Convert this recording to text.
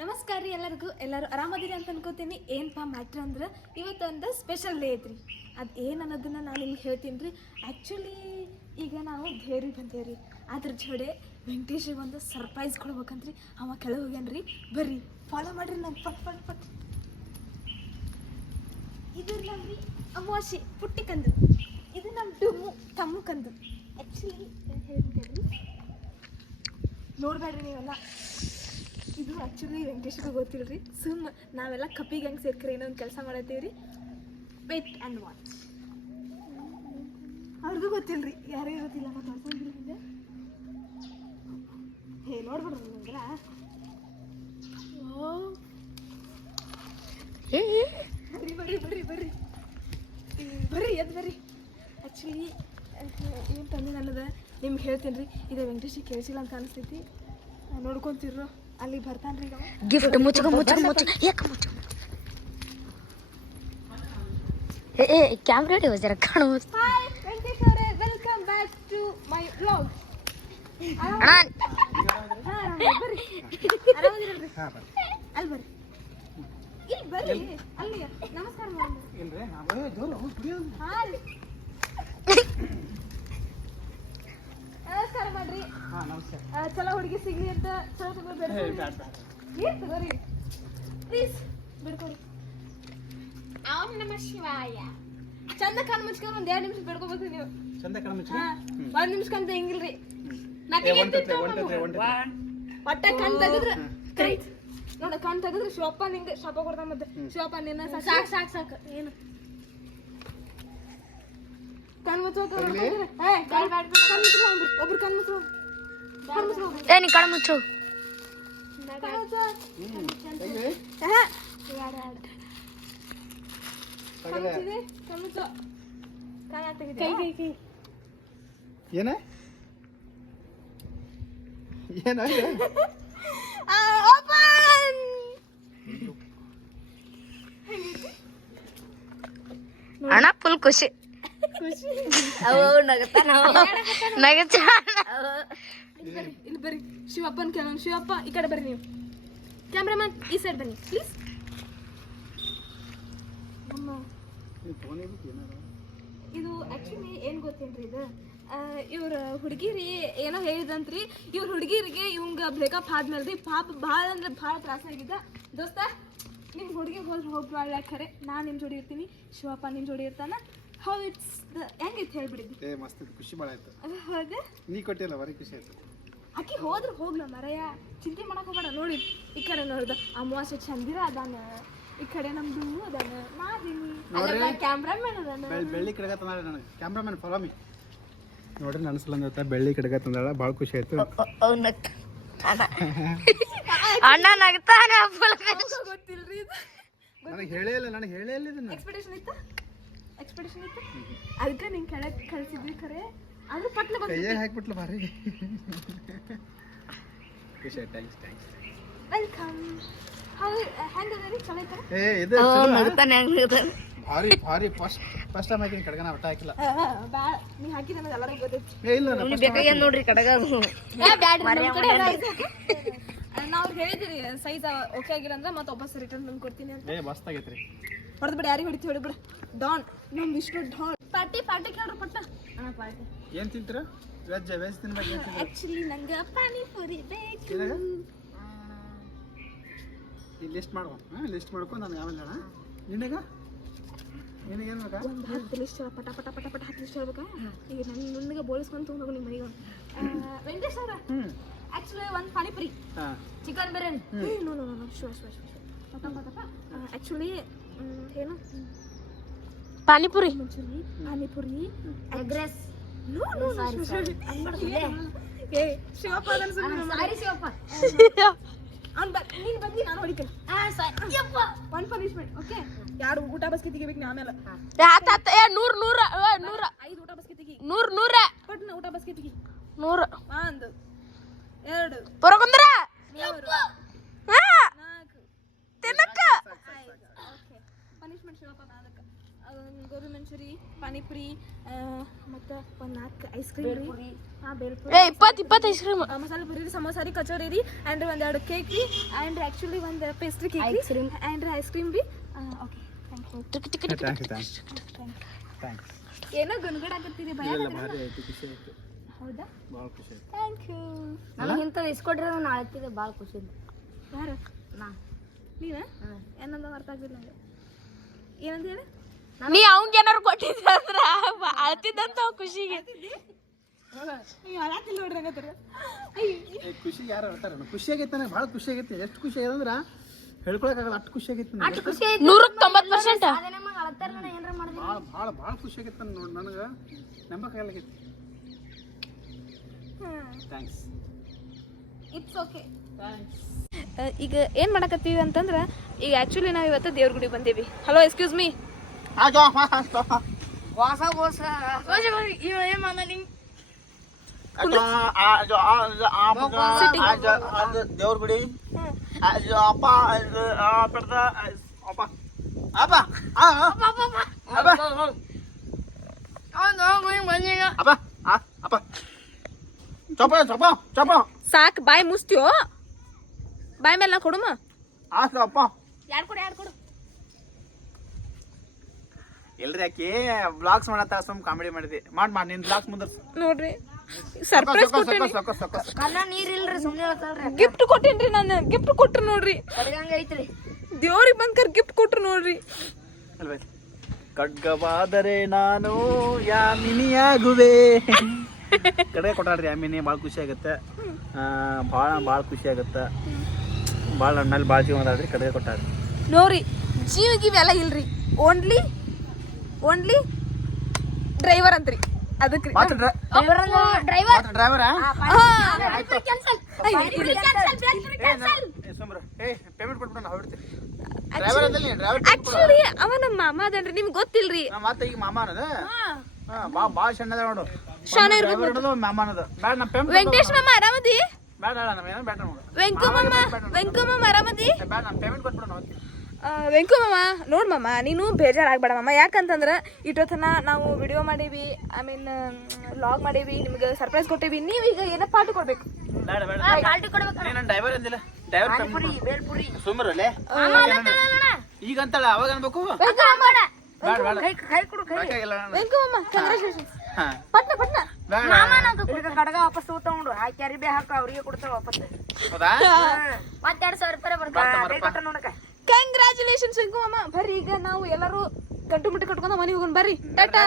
ನಮಸ್ಕಾರ ರೀ ಎಲ್ಲರಿಗೂ. ಎಲ್ಲರೂ ಆರಾಮದಿರಿ ಅಂತ ಅನ್ಕೋತೀನಿ. ಏನಪ್ಪ ಮ್ಯಾಟ್ರ್ ಅಂದ್ರೆ ಇವತ್ತೊಂದು ಸ್ಪೆಷಲ್ ಡೇ ಐತ್ರಿ. ಅದು ಏನು ಅನ್ನೋದನ್ನು ನಾನು ನಿಮ್ಗೆ ಹೇಳ್ತೀನಿ ರೀ. ಆ್ಯಕ್ಚುಲಿ ಈಗ ನಾವು ದೇವ್ರಿಗೆ ರೀ ಅದ್ರ ಜೋಡೆ ವೆಂಕಟೇಶ್ರಿಗೆ ಒಂದು ಸರ್ಪ್ರೈಸ್ ಕೊಡ್ಬೇಕಂತ್ರಿ. ಅವ ಕೆಳಗೆ ಹೋಗ್ಯಾನ್ರಿ ಬರ್ರಿ ಫಾಲೋ ಮಾಡ್ರಿ ನಾನು ಪಟ್ ಪಟ್ ಪಟ್. ಇದು ನಮ್ರಿ ಅಮಾವಾಸ್ಯೆ ಪುಟ್ಟಿ ಕಂದು. ಇದು ನಮ್ಮ ಡುಮ್ಮು, ತಮ್ಮ ಕಂದು. ಆ್ಯಕ್ಚುಲಿ ಹೇಳ್ತೇವೆ ನೋಡ್ಬೇಡ್ರಿ ನೀವೆಲ್ಲ. ಇದು ಆ್ಯಕ್ಚುಲಿ ವೆಂಕಟೇಶ್ವರ ಗೊತ್ತಿಲ್ಲ ರೀ ಸುಮ್ ನಾವೆಲ್ಲ ಕಪ್ಪಿಗೆ ಹೆಂಗೆ ಸೇರ್ಕರಿ ಏನೋ ಒಂದು ಕೆಲಸ ಮಾಡತ್ತೀವಿ ರೀ ವೇಟ್ ಆ್ಯಂಡ್ ವಾಚ್ ಅವ್ರಿಗೂ ಗೊತ್ತಿಲ್ಲ ರೀ ಯಾರಿಗೂ ಗೊತ್ತಿಲ್ಲ ಮತ್ತು ತೋರ್ಸಂಗಿಲ್ಲ ಹಿಂದೆ ಹೇ ನೋಡ್ಬಿಡ್ರಿ ನಿಮ್ಗೆಲ್ಲ. ಓ. ಬರ್ರಿ ಬರ್ರಿ ಬರ್ರಿ ಬರ್ರಿ. ಬರ್ರಿ ಎದ್ ಬರ್ರಿ. ಆ್ಯಕ್ಚುಲಿ ಏನು ತಂದೆ ನನ್ನದ ನಿಮ್ಗೆ ಹೇಳ್ತೀನಿ ರೀ ಇದು ವೆಂಕಟೇಶಿ ಕೇಳಿಸಿಲ್ಲ ಅಂತ ಅನಿಸ್ತೈತಿ. ನೋಡ್ಕೊಂತಿರ್ರು ಅಲ್ಲಿ ಬರ್ತಾನೆ ಈಗ ಗಿಫ್ಟ್ ಮುಚ್ಚಕ ಮುಚ್ಚಕ ಮುಚ್ಚಕ ಯಾಕ ಮುಚ್ಚಕ ಏ ಏ ಕ್ಯಾಮ್ರಾ ಡಿ ಜರ ಕಾಣು ಹಾಯ್ ವೆಂಕಟೇಶ್ ಅವರೇ welcome back to my vlog ಅಣ್ಣ. ಅಲ್ಲಿ ಬರ್ರಿ. ಇಲ್ಲಿ ಬರ್ರಿ. ಅಲ್ಲಿ ನಮಸ್ಕಾರ ಮಾಡಿ. ಹಾಯ್ ನಮಸ್ಕಾರ ಮಾಡ್ರಿ. ನಮಸ್ಕಾರ. ಚಲೋ ಹುಡುಗಿ ಸಿಗ್ಲಿ ಅಂತ ಚಲೋ ಚಲೋ ಬೇಡ ಏನ್ ತಗೋರಿ. ಪ್ಲೀಸ್ ಬಿಡ್ಕೊಡಿ ಓಂ ನಮ ಶಿವಾಯ. ಚಂದ ಕಣ್ ಮುಚ್ಕೊಂಡು ಒಂದ್ ಎರಡು ನಿಮಿಷ ಬಿಡ್ಕೋಬೇಕು ನೀವು. ಚಂದ ಕಣ್ ಮುಚ್ಚಿ ಹಾ, ಒಂದ್ ನಿಮಿಷ ಕಂತ ಹೆಂಗಿಲ್ರಿ? ಒಟ್ಟ ಕಣ್ ತೆಗದ್ರ ನೋಡ ಕಣ್ ತೆಗದ್ರ ಶಿವಪ್ಪ ನಿಂಗೆ ಶಾಪ ಕೊಡ್ತಾನ ಮತ್ತೆ ಶಿವಪ್ಪ ನಿನ್ನ ಸಾಕ್ ಸಾಕ್ ಸಾಕ್. ಏನು ಕಣ್ ಮುಚ್ಚೋಕ ಒಬ್ರು ಕಣ್ ಮುಚ್ಚೋ ಕಣ್ ಮುಚ್ಚೋ ಏ ನೀ ಕಣ ಮುಚ್ಚು ಕಣ್ ಮುಚ್ಚೋ ಆಹಾ. ಯಾಡ್, ಯಾಡ್. ಕಣ್ ಮುಚ್ಚಿದೆ? ಕಣ್ ಮುಚ್ಚೋ. ಕಣ್ ಕಣ್ಣು ಮುಚ್ಚು. ಏನ? ಏನ! ಅಣ್ಣ ಫುಲ್ ಖುಷಿ. ಅವು ನಗತಾನ ನಗಚ ಇಲ್ಲಿ ಬರ್ರಿ ಶಿವಪ್ಪನ ಕೇಳೋಣ ಶಿವಪ್ಪ ಈ ಕಡೆ ಬರ್ರಿ ನೀವು. ಕ್ಯಾಮ್ರಾಮನ್ ಈ ಸೈಡ್ ಬನ್ನಿ ಪ್ಲೀಸ್ ಇದು ಆಕ್ಚುಲಿ ಏನ್ ಗೊತ್ತೇನ್ರಿ ಇದು? ಇವ್ರ ಹುಡುಗಿರಿ ಏನೋ ಹೇಳಿದಂತ್ರಿ. ಇವ್ರ ಹುಡುಗಿರಿಗೆ ಇವಂಗ ಬ್ರೇಕಪ್ ಆದ್ಮೇಲೆ ರೀ ಪಾಪ ಭಾಳ ಅಂದ್ರೆ ಭಾಳ ತ್ರಾಸ ಆಗಿದ್ದ ದೋಸ್ತ ನಿಮ್ ಹುಡುಗಿ ಹೋದ್ರೆ ಹೋಗ್ಬಾಳ ಖರೆ? ನಾ ನಿಮ್ ಜೋಡಿ ಇರ್ತೀನಿ ಶಿವಪ್ಪ ನಿಮ್ ಜೋಡಿ ಇರ್ತಾನ. ಹೌ ಇಟ್ಸ್ ಹೆಂಗಿತ್ತು ಹೇಳ್ಬಿಡಿದ್ವಿ ಏ ಮಸ್ತ್ ಖುಷಿ ಭಾಳ ಆಯ್ತು. ಹೌದಾ? ನೀ ಕೊಟ್ಟಿಲ್ಲ ಬರೀ ಖುಷಿ ಆಯ್ತು. ಆಕಿ ಹೋದ್ರೆ ಹೋಗ್ಲ ಮರಯ. ಚಿಂತೆ ಮಾಡಕ್ ಹೋಗ್ಬೇಡ ನೋಡಿ. ಈ ಕಡೆ ನೋಡ್ದ ಅಮಾವಾಸ್ಯೆ ಚಂದಿರ ಅದಾನ. ಈ ಕಡೆ ನಮ್ ಡುಮ್ಮು ಅದಾನ. ನಾದೀನಿ ಕ್ಯಾಮ್ರಾಮನ್ ಅದಾನ. ಬೆಳ್ ಬೆಳ್ಳಿ ಕಡೆಗ ತಂದಾಳ ನನಗೆ. ಕ್ಯಾಮ್ರಾಮನ್ ಫಾಲೋ ಮೀ ನೋಡ್ರಿ ನನ್ನ ಸಲ ಬೆಳ್ಳಿ ಕಡೆಗ ತಂದಾಳ ಭಾಳ ಖುಷಿ ಆಯ್ತು. ಅಣ್ಣ. ನಗತಾನ ಫುಲ್ ಗೊತ್ತಿಲ್ರಿ ಇದು. ನನಗೆ ಹೇಳೇ ಇಲ್ಲ ನನಗೆ ಹೇಳೇ ಇಲ್ಲ ಇದನ್ನ. ಎಕ್ಸ್ಪೆಕ್ಟೇಷನ್ ಇತ್ತ? ಎಕ್ಸ್ಪೆಡಿಷನ್ ಇತ್ತು. ಅದಕ್ಕೆ ನಿಂಗೆ ಕೆಳಕ್ಕೆ ಕಳಿಸಿದ್ವಿ ಖರೆ. ಆದ್ರೂ ಪಟ್ಲ ಬಂದ ಕೈಯಾಗ ಹಾಕ್ಬಿಟ್ಲು ಬಾರಿ. ಖುಷಿ ಥ್ಯಾಂಕ್ಸ್ ಥ್ಯಾಂಕ್ಸ್ ವೆಲ್ಕಮ್ ಹೌ ಹೆಂಗ ಅದರಿ ಚಲೋ ಐತರ ಏ ಇದು? ನಗತಾನ ಹೆಂಗ್ ಭಾರಿ ಭಾರಿ ಫಸ್ಟ್ ಫಸ್ಟ್ ಟೈಮ್ ಹಾಕಿನಿ ಕಡಗನ ನಾ ಒಟ್ಟ ಹಾಕಿಲ್ಲ. ಬಾ ನೀ ಹಾಕಿದ ನನಗೆ ಎಲ್ಲರಿಗೂ ಗೊತ್ತೈತಿ ಏ ಇಲ್ಲ ನಾನು ಬೇಕಾಗಿ ನೋಡ್ರಿ ಕಡಗ. ಏ ಬೇಕಾಗ್ಯಾನ ನೋಡ್ರಿ ಕಡಗ ನಾವು ಹೇಳಿದ್ರಿ ಸೈಜ್ ಓಕೆ ಆಗಿಲ್ಲ ಅಂದ್ರೆ ಮತ್ತೆ ವಾಪಸ್ ರಿಟರ್ನ್ ತಂದು ಕೊಡ್ತೀನಿ ಅಂತ. ಏ ಮಸ್ತ್ ಆಗೈತ್ರಿ. ಹೊಡೆದ್ ಬಿಡ ಯಾರಿಗೆ ಹೇಳಿ ಬಿಡ. ಡಾನ್ ನಮ್ ವಿಷ್ಣು ಡಾನ್. ಪಾರ್ಟಿ ಪಾರ್ಟಿ ಕೇಳ್ರಿ ಪಟ್ಟ. ಅಣ್ಣ ಪಾರ್ಟಿ. ಏನ್ ತಿಂತೀರ? ವೆಜ್ ವೆಜ್ ತಿನ್ಬೇಕು ಆಕ್ಚುಲಿ ನಂಗೆ ಪಾನಿಪುರಿ ಬೇಕು. ಈ ಲಿಸ್ಟ್ ಮಾಡ್ಕೊ. ಹಾಂ ಲಿಸ್ಟ್ ಮಾಡ್ಕೋ ನನಗೆ ಆಮೇಲೆ ಅಣ್ಣ ನಿನಗ? ನಿನಗೆ ಏನು ಬೇಕಾ? ಒಂದು ಹತ್ತು ಲಿಸ್ಟ್ ಪಟ ಪಟ ಪಟ ಪಟ ಹತ್ತು ಲಿಸ್ಟ್ ಹೇಳ್ಬೇಕಾ? ಈಗ ನನ್ನ ನನಗೆ ಬೋಳಿಸ್ಕೊಂಡು ತೊಗೊಂಡು ಹೋಗು ನಿಮ್ಮ ಮನೆಗೆ ವೆಂಕಟೇಶ್ ಅವ್ರ. ಹ್ಞೂ ಆಕ್ಚುಲಿ ಒಂದು panipuri. Chicken biryani no no no show show show ಪಟ ಪಟ ಆ್ಯಕ್ಚುಲಿ ಏನು ಪಾನಿಪುರಿ ಮಂಚೂರಿ ಪಾನಿಪುರಿ ಅಗ್ರೆಸ್ ನೋ ನೋ ಏ ಶಿವಪ್ಪ ಅದನ್ನ ಸುಮ್ಮನೆ ಸಾರಿ ಶಿವಪ್ಪ ಅವ್ನು ಬ ನೀನು ಬಂದು ನಾನು ಹೊಡಿತೇನೆ ಒನ್ ಪನಿಷ್ಮೆಂಟ್ ಓಕೆ ಯಾರು ಊಟ ಬಸ್ಕೆ ತೆಗಿಬೇಕು ನೀ ಆಮೇಲೆ ಹತ್ತ ಹತ್ತ ಏ ನೂರ್ ನೂರ ಏ ನೂರ ಐದು ಊಟ ಬಸ್ಕೆ ತೆಗಿ ನೂರ್ ನೂರ ಪಟ್ನ ಊಟ ಬಸ್ಕೆ ತೆಗಿ ನೂರ ಒಂದು ಎರಡು ಬರೋಕಂದ್ರ ಮೂರು ಹಾ ನಾಲ್ಕು ತಿನ್ನಕ್ಕ ಐದು ಓಕೆ ಪನಿಷ್ಮೆಂಟ್ ಶಿವಪ್ಪ ಅದಕ್ಕೆ ಗೋಬಿ ಮಂಚೂರಿ ಪಾನಿ ಪಾನಿಪುರಿ ಮತ್ತು ಒಂದು ನಾಲ್ಕು ಐಸ್ ಕ್ರೀಮ್ ರೀ. ಹಾಂ ಬೇಲ್ಪುರಿ ಏ ಇಪ್ಪತ್ತು ಇಪ್ಪತ್ತು ಐಸ್ ಕ್ರೀಮ್ ಮಸಾಲೆ ಪುರಿ ರೀ ಸಮೋಸ ರೀ ಕಚೋರಿ ರೀ ಆ್ಯಂಡ್ ಒಂದು ಎರಡು ಕೇಕ್ ರೀ ಆ್ಯಂಡ್ ಆ್ಯಕ್ಚುಲಿ ಒಂದು pastry cake ice cream and ice cream ರೀ. Okay thank you thank you thanks thanks ಏನೋ ಗುನ್ಗುಡಾಕತ್ತೀರಿ ಭಯ ಹೌದಾ? ಭಾಳ ಖುಷಿ ಆಯ್ತು. ಥ್ಯಾಂಕ್ ಯು ನನಗೆ ಇಂಥದ್ದು ಇಸ್ಕೊಟ್ರೆ ನಾನು ಅಳ್ತಿದ್ದೆ ಭಾಳ ಖುಷಿ ಯಾರು? ನಾ. ನೀವ ಏನಂದ ಅರ್ಥ ಆಗಿಲ್ಲ ಏನಂತ ಹೇಳಿ? ನೀ ಅವಂಗ ಏನಾರು ಕೊಟ್ಟಿದ್ರ ಅಂದ್ರ ಅಳ್ತಿದ್ದಂತ ಅವ್ ಖುಷಿಗೆ. ಖುಷಿ ಯಾರು ಹೇಳ್ತಾರೆ ಖುಷಿ ಆಗೈತೆ ನನಗೆ ಭಾಳ ಖುಷಿ ಆಗೈತೆ. ಎಷ್ಟು ಖುಷಿ ಆಗ್ಯದ ಅಂದ್ರೆ ಹೇಳ್ಕೊಳಕ್ಕಾಗಲ್ಲ ಅಷ್ಟು ಖುಷಿ ಆಗೈತೆ ನನಗೆ. ನೂರಕ್ಕೆ ತೊಂಬತ್ತು ಪರ್ಸೆಂಟ್. ಭಾಳ ಭಾಳ ಭಾಳ ಖುಷಿ ಆಗೈತೆ ನೋಡಿ ನನಗೆ ನಂಬಕ್ಕಾಗಲಾಗೈತಿ ಥ್ಯಾಂಕ್ಸ್ ಇಟ್ಸ್ ಓಕೆ ಈಗ ಏನು ಮಾಡಕತ್ತೀವಿ ಅಂತಂದ್ರೆ ಈಗ ಆ್ಯಕ್ಚುಲಿ ನಾವು ಇವತ್ತು ದೇವ್ರ ಗುಡಿ ಬಂದೀವಿ. ಹಲೋ ಎಕ್ಸ್ಕ್ಯೂಸ್ ಮೀ ಹೊಸ ಹೊಸ ಇವ ಏನ್ ಮಾಡಲಿ ದೇವ್ರ ಗುಡಿ ಅಪ್ಪ ಪಡ್ದ ಅಪ್ಪ ಅಪ್ಪ ಅಪ್ಪ ಅಪ್ಪ ಅಪ್ಪ ಚಪ್ಪ ಚಪ್ಪ ಚಪ್ಪ ಸಾಕು ಬಾಯಿ ಮುಸ್ತೀವೋ ಬಾಯಿ ಮೇಲೆ ನಾ ಕೊಡುಮ ಆಸ್ತ ಅಪ್ಪ ಯಾರು ಕೊಡು ಯಾರು ಕೊಡು ಎಲ್ರಿ ಆಕೆ ಬ್ಲಾಗ್ಸ್ ಮಾಡತ್ತ ಸುಮ್ ಕಾಮಿಡಿ ಮಾಡಿದೆ. ಮಾಡ್ ಮಾಡ್ ನಿನ್ ಬ್ಲಾಗ್ಸ್ ಮುಂದೆ ನೋಡ್ರಿ ಸರ್ಪ್ರೈಸ್ ಸೊಕ್ಕ ಕಣ್ಣ ಕಣ್ಣ ನೀರಿಲ್ರಿ ಸುಮ್ಮನೆ ಹೇಳ್ತಾಳ್ರಿ ಗಿಫ್ಟ್ ಕೊಟ್ಟೇನ್ರಿ ನಾನು ಗಿಫ್ಟ್ ಕೊಟ್ರು ನೋಡ್ರಿ. ಐತ್ರಿ. ದೇವ್ರಿಗೆ ಬಂದ್ಕರ್ ಗಿಫ್ಟ್ ಕೊಟ್ರು ನೋಡ್ರಿ. ಅಲ್ವೇ? ಖಡ್ಗವಾದರೆ ನಾನು ಯಾಮಿನಿಯಾಗುವೆ ಕಡೆ ಕೊಟ್ಟಾಡ್ರಿ ಯಾಮಿನಿ ಭಾಳ ಖುಷಿ ಆಗುತ್ತೆ. ಭಾಳ ಭಾಳ ಖುಷಿ ಆಗುತ್ತೆ. ಭಾಳ ನನ್ನ ಮೇಲೆ ಭಾಳ ಜೀವ ಅದಾಳ್ರಿ ಕಡೆ ಕೊಟ್ಟಾಡ್ರಿ ನೋಡ್ರಿ ಜೀವ ಇವೆಲ್ಲ ಇಲ್ರಿ. ಓನ್ಲಿ ಓನ್ಲಿ ಡ್ರೈವರ್ ಅಂತ್ರಿ ಅದಕ್ಕೆ ಡ್ರೈವರ್ ಡ್ರೈವರಾ ಏ ಪೇಮೆಂಟ್ ಕೊಟ್ಬಿಟ್ಟು ನಾವು ಹೊಡ್ತೀವಿ ಡ್ರೈವರ್ ಅದಲ್ಲಿ ಡ್ರೈವರ್ ಆಕ್ಚುಲಿ ಅವ ನಮ್ಮ ಮಾಮ ಅದನ್ರಿ. ನಿಮ್ಗೆ ಗೊತ್ತಿಲ್ರಿ. ಮತ್ತೆ ಈಗ ಮಾಮ ಅನ್ನದ ಹಾ. ಬಾ ಭಾಳ ಸಣ್ಣದ ನೋಡು. ಶಾನೆ ಅನ್ನೋದು ಮಾಮ ಅನ್ನೋದು ಬೇಡ ನಮ್ಮ ಪೇಮೆಂಟ್ ವೆಂಕಟೇಶ್ ಮಾಮ ಆರಾಮದಿ? ಬೇಡ ಬೇಡ ನಮ್ಮ ಏನೋ ಬೇಡ ವೆಂಕು ಮಾಮ ವೆಂಕು ಮಾಮ ಆರಾಮದಿ? ಬೇಡ ನಮ್ಮ ಪೇಮೆಂಟ್ ಕೊಟ್ಬಿಡೋಣ ಆ, ವೆಂಕು ಮಾಮ ನೋಡ್ ಮಾಮ ನೀನು ಬೇಜಾರಾಗ್ಬೇಡ ಮಾಮ. ಯಾಕಂತಂದ್ರ ಇಟ್ಟೊತ್ತನ ನಾವು ವಿಡಿಯೋ ಮಾಡೀವಿ ಐ ಮೀನ್ ಲಾಗ್ ಮಾಡೀವಿ ನಿಮ್ಗೆ ಸರ್ಪ್ರೈಸ್ ಕೊಟ್ಟೀವಿ. ನೀವೀಗ ಏನೋ ಪಾರ್ಟಿ ಕೊಡ್ಬೇಕು. ಬೇಡ ಬೇಡ. ಪಾರ್ಟಿ ಕೊಡ್ಬೇಕು ನೀನು ಡ್ರೈವರ್ ಅಂದಿಲ್ಲ. ಡ್ರೈವರ್ ಪಾನಿಪುರಿ ಬೇಲ್ಪುರಿ ಸುಮ್ಮರಲ್ಲೇ ಈಗ ಅಂತಾಳ ಅವಾಗ ಅನ್ಬೇಕು. ವೆಂಕು ಮಾಮ ಕಂಗ್ರಾಚುಲೇಷನ್ಸ್ ಪಟ್ನ ಪಟ್ನ. ಕಡಗ ವಾಪಸ್ ತಗೊಂಡು ಹಾಕಿ ಅರಿಬೆ ಹಾಕ ಅವ್ರಿಗೆ ಕೊಡ್ತಾವ ವಾಪಸ್. ಹೌದಾ? ಮತ್ತೆ ಎರಡ್ ಸಾವಿರ ರೂಪಾಯಿ ಬರ್ತಾರೆ ಕೊಟ್ಟ ನೋಡಕ ಕಂಗ್ರಾಚುಲೇಷನ್ಸ್ ವೆಂಕು ಅಮ್ಮ ಬರ್ರಿ ಈಗ ನಾವು ಎಲ್ಲರೂ ಗಂಟು ಮುಟ್ಟಿ ಕಟ್ಕೊಂಡ ಮನೆಗೆ ಹೋಗೋಣ. ಬರ್ರಿ. ಟಾಟಾ